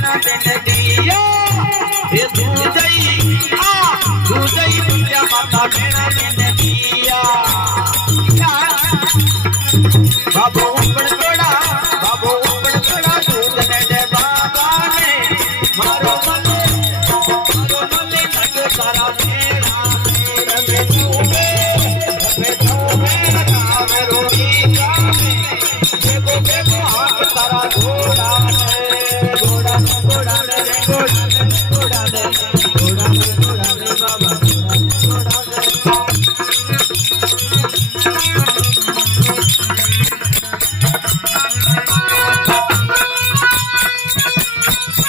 भेड़ा देने दिया ये तू जई दुर्गा माता भेड़ा देने दिया बाबू ऊपर थोड़ा दूध ने दे बाबा ने मारो मले लग सारा मेरा रवे चूबे राम रोही जाने देखो हाथ तारा घोड़ा ने